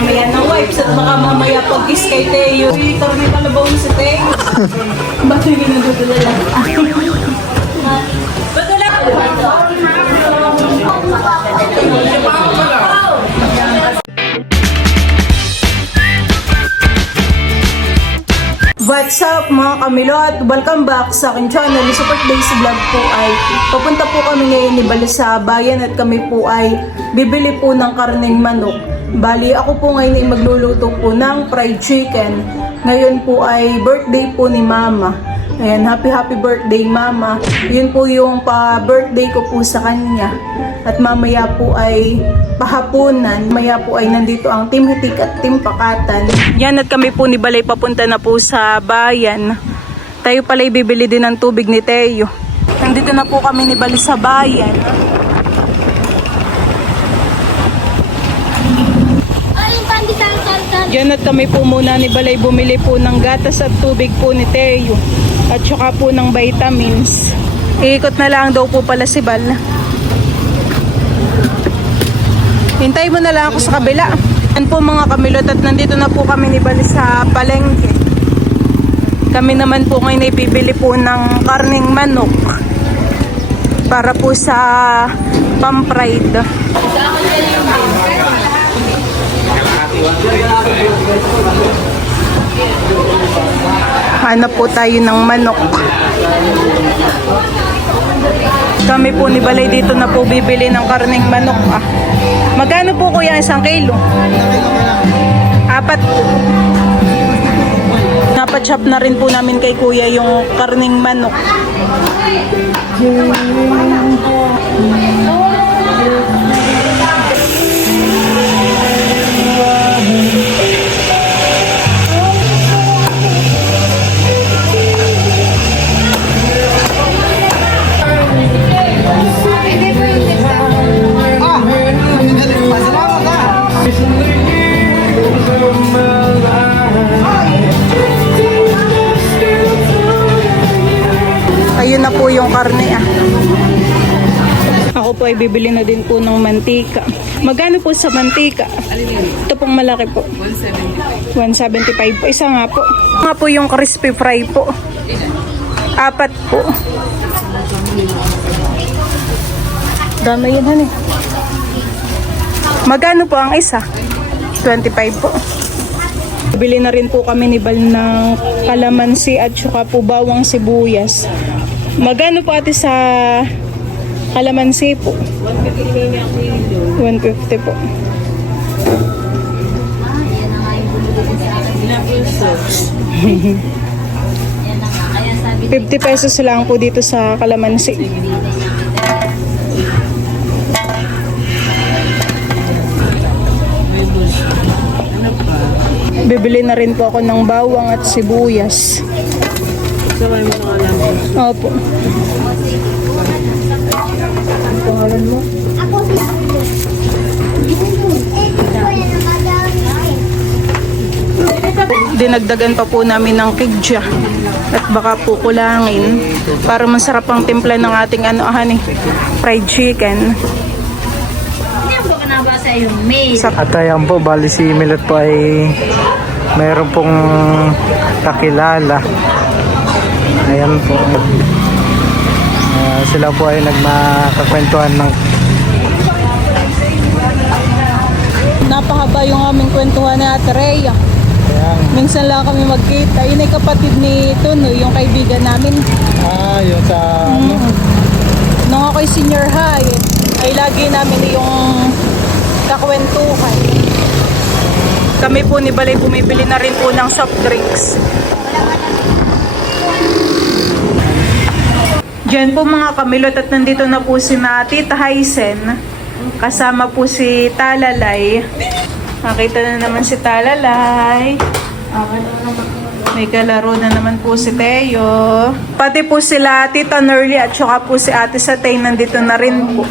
mamaya na wipes at baka mamaya pag-kiss kay Teo. Tara may kalabaw na si Teo. Ba't yung ginagudulala? What's up mga kamilo at welcome back sa aking channel. Sa birthday vlog po ay papunta po kami ngayon ni Bala sa bayan at kami po ay bibili po ng karneng manok. Bali ako po ngayon ay magluluto po ng fried chicken. Ngayon po ay birthday po ni Mama. Ayan, happy birthday Mama. Yun po yung pa-birthday ko po sa kanya. At mamaya po ay pahapunan. Mamaya po ay nandito ang Team Hitik at Team Pakatan. Yan at kami po ni Balay papunta na po sa bayan. Tayo pala bibili din ng tubig ni Teo. Nandito na po kami ni Balay sa bayan. Yan at kami po muna ni Balay bumili po ng gatas at tubig po ni Teo. At saka po ng vitamins. Iikot na lang daw po pala si Bal. Hintay mo na lang ako sa kabila. Yan po mga kamilot at nandito na po kami ni Bal sa palengke. Kami naman po ngayon ay bibili po ng karneng manok. Para po sa pampride. Hanap po tayo ng manok. Kami po ni Balay dito na po bibili ng karneng manok. Magkano po kuya isang kilo? 4 po. Napachop na rin po namin kay kuya yung karneng manok. Ayun na po yung karne Ako po ay bibili na din po ng mantika. Magkano po sa mantika? Ito pong malaki po. 175 po. Isa nga po. Nga po yung crispy fry po. 4 po. Dami yun han eh. Magkano po ang isa? 25 po. Bili na rin po kami ni Bal ng kalamansi at saka po bawang sibuyas. Magkano po ate sa kalamansi po? 150 po. 50 pesos lang po dito sa kalamansi. Bibili na rin po ako ng bawang at sibuyas. Opo. Ang pangalan mo? Dinagdagan pa po namin ng kigja at baka po kulangin para masarap ang timpla ng ating fried chicken. At ayan po, bali si Milot po ay mayroon pong kakilala. Ayan po. Sila po ay nagmakakwentuhan ng... Napahaba yung aming kwentuhan na Ate Rhea. Minsan lang kami magkita. Yun ay kapatid ni Tuno, yung kaibigan namin. Yung sa... Nung ako'y senior high, ay lagi namin yung kakwentuhan. Kami po ni Balay bumibili na rin po ng soft drinks. Diyan po mga kamilot at nandito na po si Tita Hysen. Kasama po si Talalay. Nakita na naman si Talalay. May kalaro na naman po si Teo. Pati po sila Tita Nerly at saka po si Ate Satay nandito na rin po.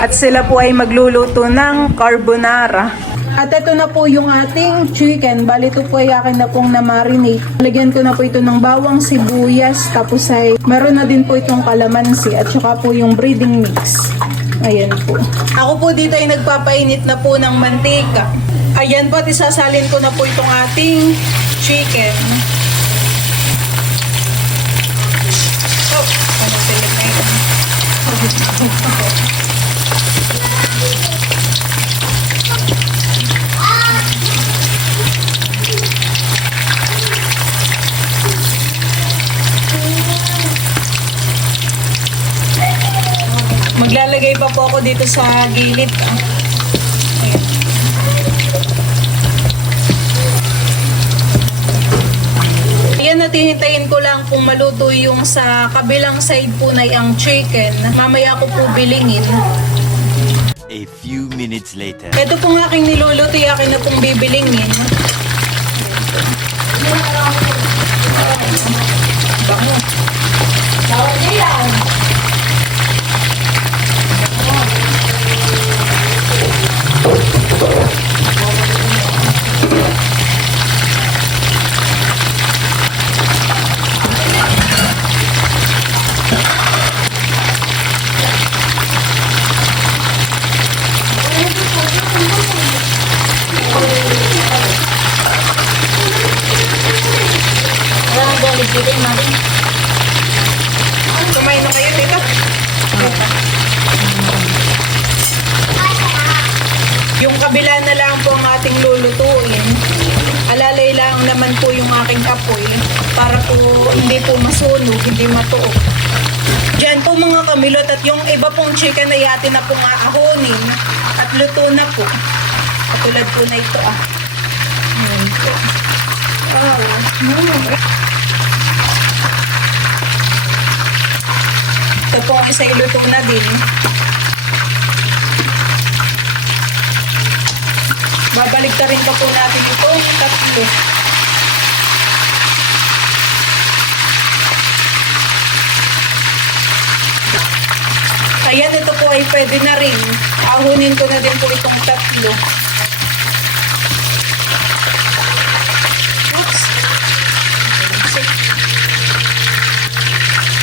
At sila po ay magluluto ng carbonara. At ito na po yung ating chicken. Bali ito po ay akin na pong na-marinate. Lagyan ko na po ito ng bawang sibuyas. Tapos ay meron na din po itong kalamansi. At saka po yung breading mix. Ayan po. Ako po dito ay nagpapainit na po ng mantika. Ayan po, at isasalin ko na po itong ating chicken. Oh, ano sila na yun? Maglalagay pa po ako dito sa gilid. Ayan. Ayan, natihintayin ko lang kung maluto yung sa kabilang side po na yung chicken. Mamaya ko po bilingin. A few minutes later. Ito pong aking niluluto, akin na pong bibilingin. Bango. Kumain na kayo dito. Yung kabila na lang po ang ating lulutuin. Alalay lang naman po yung aking apoy para po hindi po masunog, hindi matuok. Diyan po mga kamilot, at yung iba pong chicken ay atin na pong aahonin at luto na po. Katulad po na ito Ayan po. Ito po ang isa'y luto na din. Babalik na rin pa po natin ito. Tatlo. Ayan, ito po ay pwede na rin. Ahunin ko na din po itong tatlo. Oops.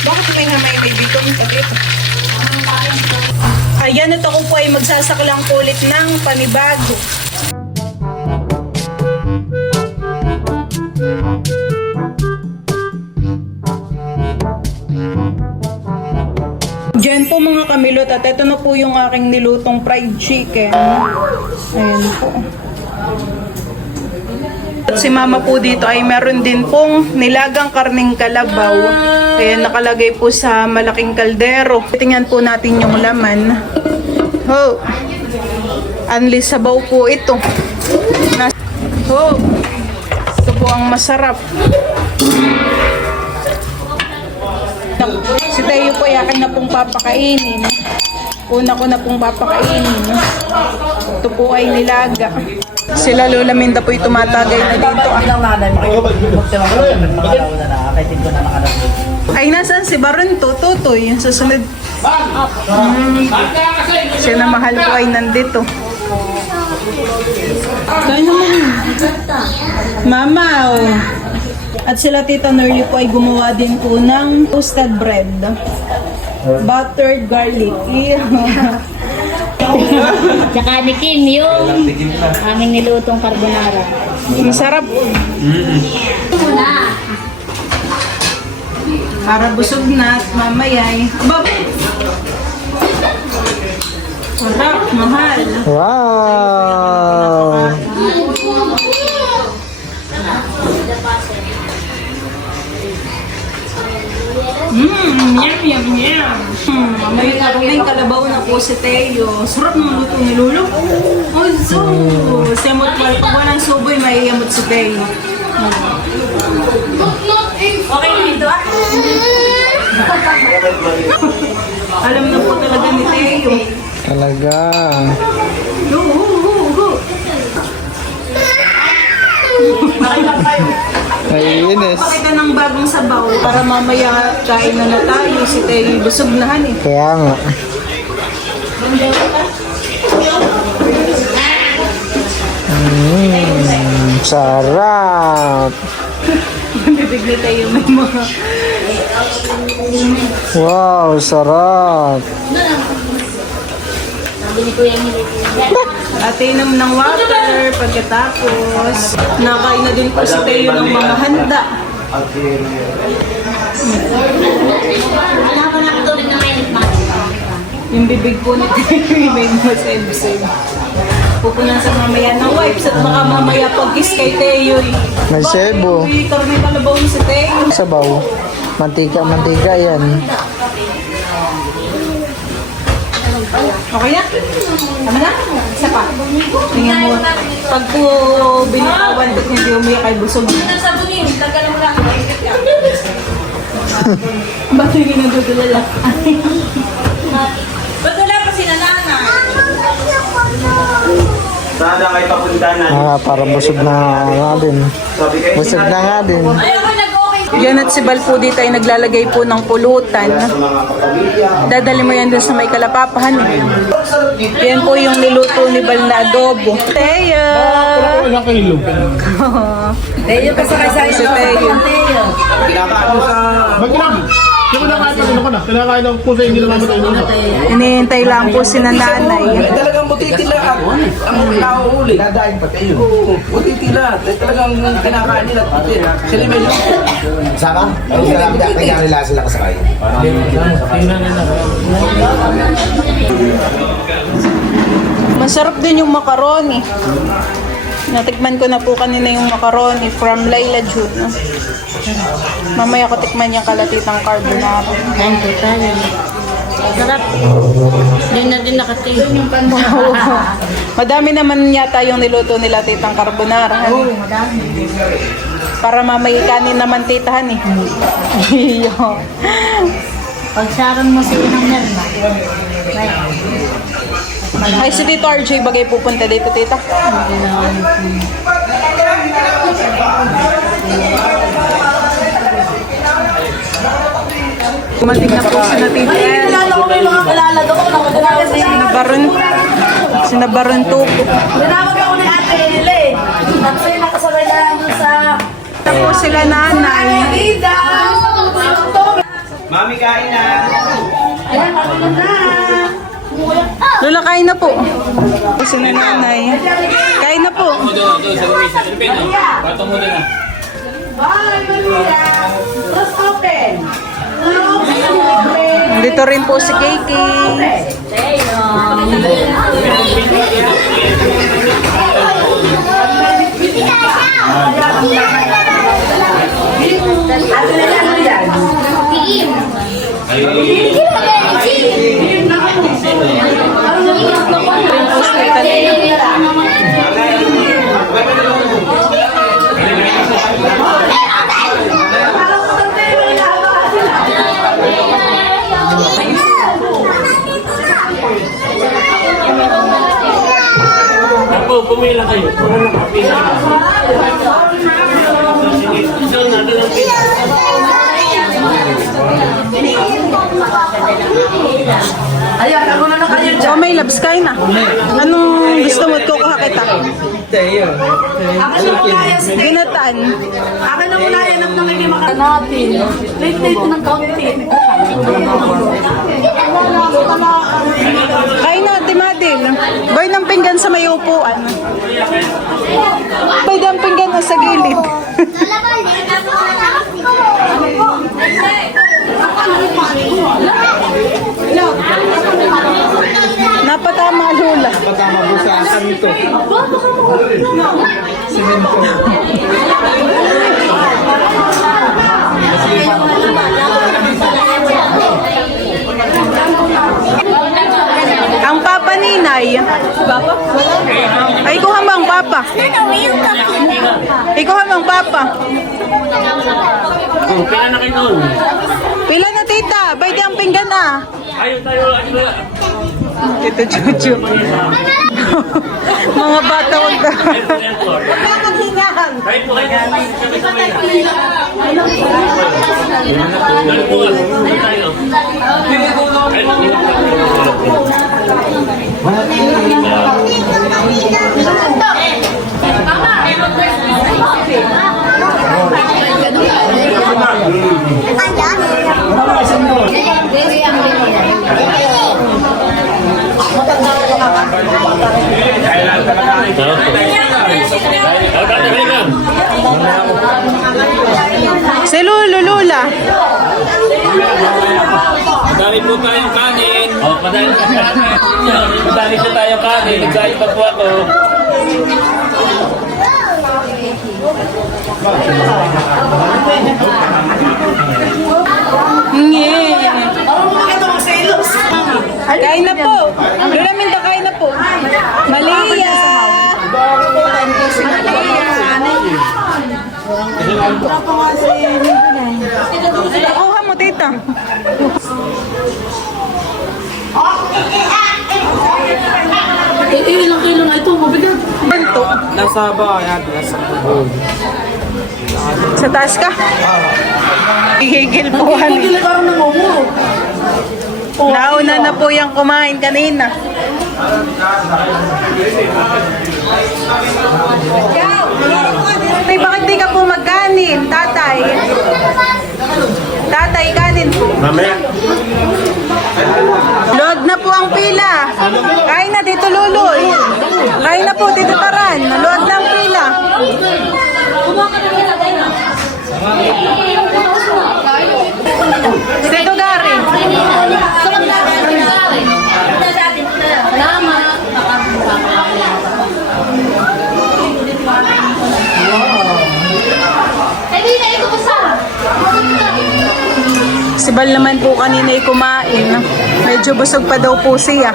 Bakit may hamay may bitong takip? Ayan, ito ko po ay magsasaklang po ulit ng panibago. Diyan po mga kamilot, at ito na po yung aking nilutong fried chicken. Ayan po. At si mama po dito ay meron din pong nilagang karning kalabaw. Ayan, nakalagay po sa malaking kaldero. Tingnan po natin yung laman. Oh, anli sabaw po ito. Oh, ito po ang masarap. Si Tayo po ay akin na pong papakainin. Una ko na pong papakainin. Ito po ay nilaga. Sila Lola Minda po ay tumatagay na dito. Ay, nasaan si Baron to? Tutoy, yung susunod. Siya na mahal ko ay nandito. Kaya naman. Mama, oh. At sila Tita Nerly po ay gumawa din po ng toasted bread. Buttered garlic. Tsaka ni Kim yung aming nilutong carbonara. Masarap. Para busog na at mamayay. Aba! Sarap, mahal. Wow! Yum, yum, yum. May karuming kalabaw na po si Teo. Sarap ng luto ni Lolo. Oh, so, semot pala. Pag walang suboy, may yamot si Teo. Okay na ito Alam na po talaga ni Teo. Talaga. Go, go, go, go. Ay, Ines. Pakita ng bagong sabaw para mamaya kain na tayo. Si Teo busog na eh. Kaya nga. Sarap. Bibig na tayo may mga... Wow, sarap. Sabi ni Kuya Nilito. At inom ng water pagkatapos. Nakain na din po si Teo ng mga handa. Wala pa na tubig na mainit, ma. Yung bibig po ni Teo may masayb-sayb. Pupunan sa mamaya ng wipes at baka mamaya pag-kiss kay Teo. May sebo. Uy, karne kalabaw ni si Teo. Sabaw. Mantika yan. Okay na? Tama na? Isa pa. Tingnan mo. Pag po binitawan at hindi umiyak ay busog. Ba't hindi nagdudulala? Ba't wala pa si nanana? Sana kayo papunta na. Parang busog na nga din. Sabi kayo, Busog na nga din. Yan at si Bal po dito ay naglalagay po ng pulutan. sa mga kapamilya. Dadali mo yan dun sa may kalapapahan. Yan po yung niluto ni Bal na adobo. Teo! Ilang kilo? Teo pa sa kasay. Si Teo. Kinakaano sa... Ba't lang? Hindi ko nakain pa ko na. Kinakain ng pusa hindi na mamatay nila. Hinihintay lang po si nanay. Talagang butitila at ang nauuli. Dadaing pati yun. Oo, butitila. Talagang kinakain nila at puti. Sila may Sama? Ang salamat na kaya sila kasakay. Masarap din yung macaroni. Natikman ko na po kanina yung macaroni from Laila June. Mamaya ko tikman yung kalatitang carbonara. Kain po tayo. Sarap. Hindi na din nakatingin yung Madami naman yata yung niluto nila titang carbonara. Oo, madami. Para mamay kanin naman titahan eh. Iyo. Pagsaran mo si Inang Nerma. Ay, si Tito RJ bagay pupunta dito, tita. Kumating na po si Tita El. Sinabaron tupo. Tinawag ako ni Ate Ele. Kasi nakasabay na lang doon sa... Ito po sila nanay. Ida! Mami, kain na. Ayan, matulog na. Lola, kain na po. Ito sila nanay. Kain na po. Bye, Maria. Let's open. Dito rin po si Kiki. Pumila kayo. Ayan, ako na kayo dyan. Oh, may labs kain na. Anong gusto mo? Kukuha kita. Akin na muna yan, Steve. Ginatan. Akin na muna yan ang nakikimaka natin. Late ng kaunti. Kain na, Timadil. Boy ng pinggan sa may upuan. Boy ng pinggan na sa gilid. Napatama, Lola. Patama po sa akin ito. Ang papa ni Nay. Papa? Ay, ikaw hamang papa. Ikaw hamang papa. Pila na kayo noon. Pila na tita, bay di ang pinggan na. Ayaw tayo. Tito Chuchu. Mga bata wag na. Magkakaghingan. Kahit po kayo. Nalpuan. Tayo. Kailangan Dahil na tayo kanin, nagdahil pa po ako. Kain na po. Lola Minda, kain na po. Malia. Nakuha mo, tita. Ilang kilo na ito, mabigat. Banto. Nasa ba? Nasa Sa taas ka? Hihigil po. Hindi parang nangungo. Nauna na po yung kumain kanina. Tay, bakit di ka po magkanin, tatay? Tatay, kanin po. Mamaya. Load na po ang pila. Kain na dito, Luloy. Kain na po dito, Taran. Load na ang pila. Dito, Gary. Si Bal naman po kanina ay kumain. Medyo busog pa daw po siya.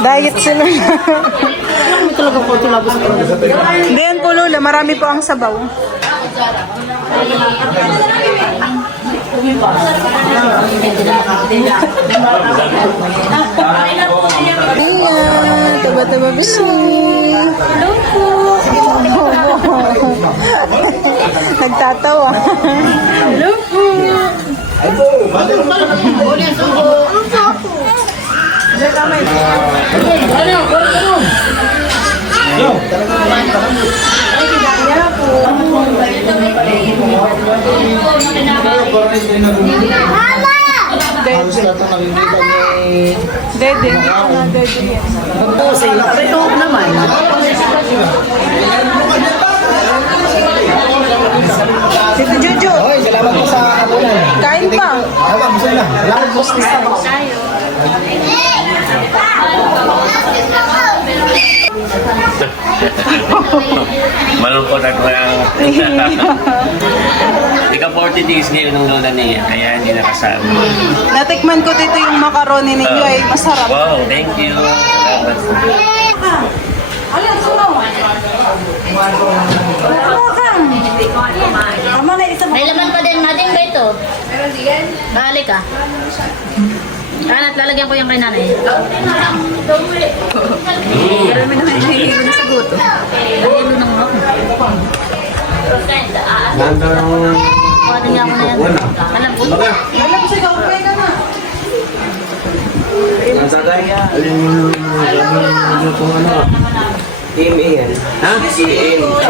Diet sila. Hindi yan po, Lola. Marami po ang sabaw. Ayan, taba-taba bisi. Hello po. Nagtatawa. Hello po. Dede, hindi ko na dede yan. Ito naman. Tito Jojo, Hoy, salamat po sa kapunan. kain pa. Tama, gusto na. Salamat po sa Malungkot ako lang. Ika 40 days ngayon ng lola niya, kaya hindi nakasama. Natikman ko dito yung macaroni ninyo ay masarap. Wow, thank you. Salamat. May laman pa din. Mading ba ito? Balik ka. Kanat, lalagyan ko yung kay nanay. Pero may nahihigo na sa guto. Nahilo nang ako. Kuhatin niya ako na yan. Malambot. Alam ko siya, okay ka na.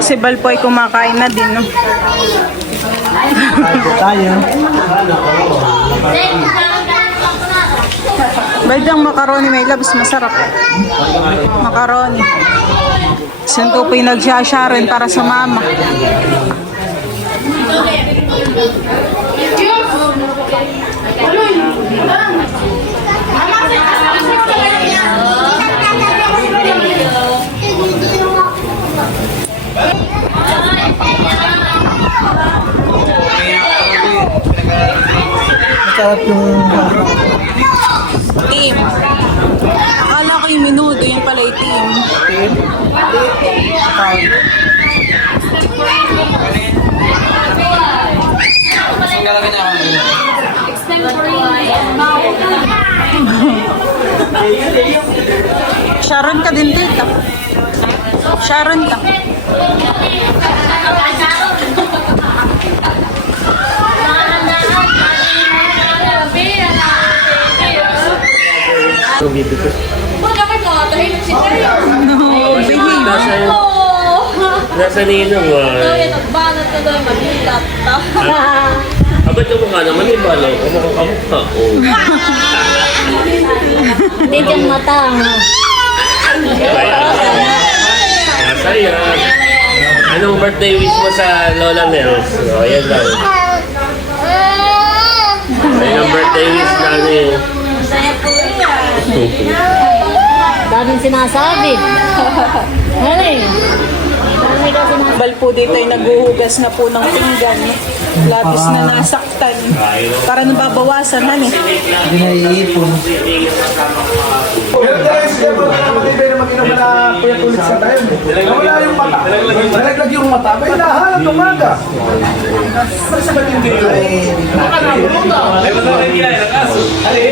Si Bal po ay kumakain na din, no? tayo. Baldang macaroni may labs, masarap. Macaroni. Sinto po yung nagsasharin para sa mama. Masarap yung... Team. Akala ko yung minudo, yung pala yung team. Sharon ka din dito. Sharon ka. Nasa ninong Nagbanat ka doon, mag-ilat. Abad yung mukha naman yung balaw. Kamukha. Hindi dyan mata. Saya. Anong birthday wish mo sa Lola Nels? O, yan lang. Ayun ang birthday wish namin. Daming sinasabi. Ano eh? Dami ka sinasabi. Bal po dito ay naghuhugas na po ng pinggan. Labis na nasaktan. Para nababawasan, han eh. Hindi na iipon. Pero guys, kaya ba matibay na mag-inom na kuya tulit sa tayo? Wala yung mata. Nalaglag yung mata. May nahalat umaga. Pero sa ba't hindi yun? Baka na, buta. Ay, ba't na hindi na kaso? Alin,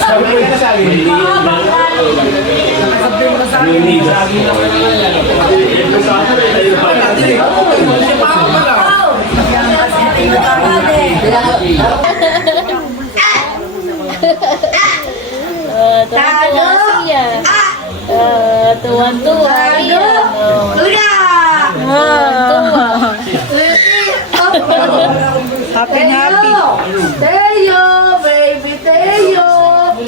sabi ko yun na sa akin. Sabi mo na sa akin. Tuwan-tuwa siya. Tuwan-tuwa siya. Tuwan-tuwa. Happy happy. Teo, baby, Teo.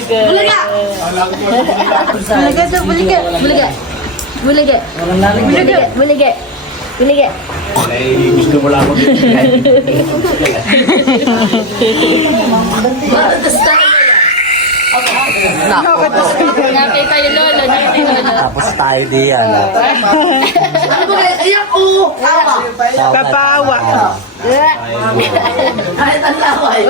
Bulaga. Bulaga to, bulaga. Bulaga. Bulaga. Bulaga. Bulaga. Bulaga. Gusto mo lang ako dito. Napay kayo lolo. Napay lolo. Tapos tayo diyan. Iyak ko. Papawa. Kahit ang laway.